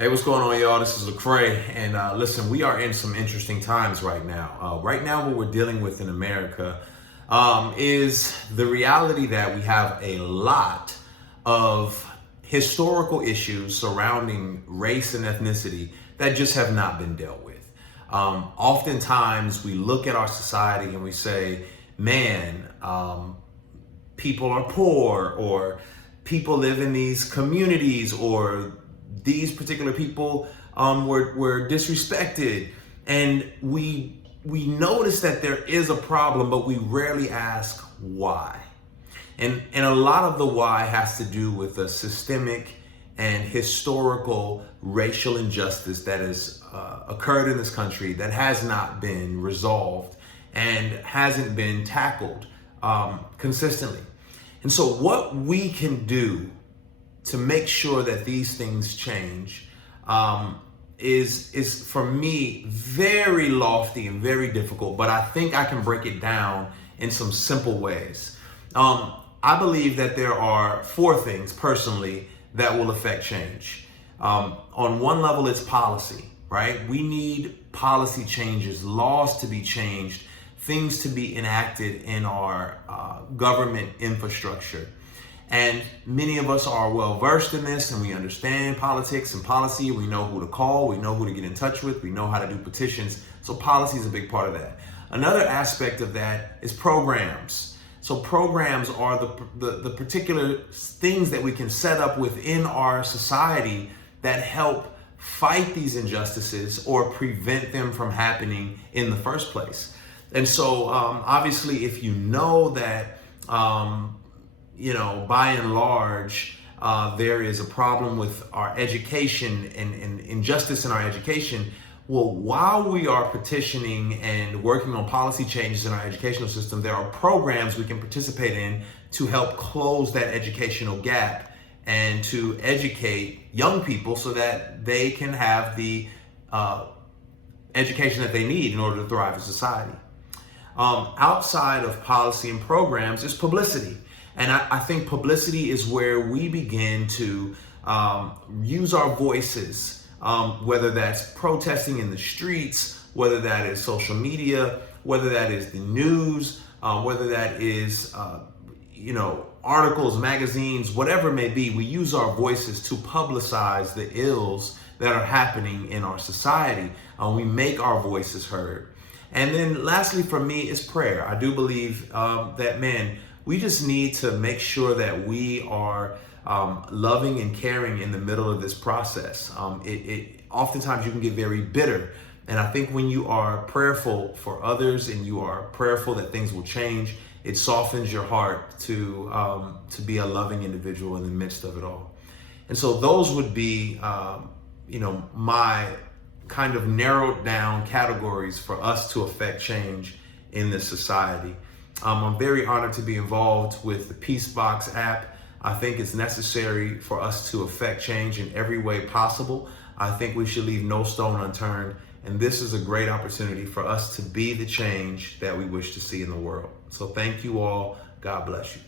Hey, what's going on, y'all? This is Lecrae, and listen, we are in some interesting times right now. Right now, what we're dealing with in America is the reality that we have a lot of historical issues surrounding race and ethnicity that just have not been dealt with. Oftentimes, we look at our society and we say, man, people are poor, or people live in these communities, or these particular people were disrespected, and we notice that there is a problem, but we rarely ask why. And a lot of the why has to do with the systemic and historical racial injustice that has occurred in this country that has not been resolved and hasn't been tackled consistently. And so what we can do to make sure that these things change is for me very lofty and very difficult, but I think I can break it down in some simple ways. I believe that there are four things personally that will affect change. On one level, it's policy, right? We need policy changes, laws to be changed, things to be enacted in our government infrastructure. And many of us are well versed in this, and we understand politics and policy. We know who to call, we know who to get in touch with, we know how to do petitions. So policy is a big part of that. Another aspect of that is programs. So programs are the particular things that we can set up within our society that help fight these injustices or prevent them from happening in the first place. And so obviously, if you know that by and large, there is a problem with our education and injustice in our education. Well, while we are petitioning and working on policy changes in our educational system, there are programs we can participate in to help close that educational gap and to educate young people so that they can have the education that they need in order to thrive in society. Outside of policy and programs is publicity. And I think publicity is where we begin to use our voices, whether that's protesting in the streets, whether that is social media, whether that is the news, whether that is, articles, magazines, whatever it may be. We use our voices to publicize the ills that are happening in our society. We make our voices heard. And then lastly, for me, is prayer. I do believe that, we just need to make sure that we are loving and caring in the middle of this process. Oftentimes you can get very bitter. And I think when you are prayerful for others and you are prayerful that things will change, it softens your heart to be a loving individual in the midst of it all. And so those would be, my kind of narrowed down categories for us to affect change in this society. I'm very honored to be involved with the Peace Box app. I think it's necessary for us to affect change in every way possible. I think we should leave no stone unturned. And this is a great opportunity for us to be the change that we wish to see in the world. So thank you all. God bless you.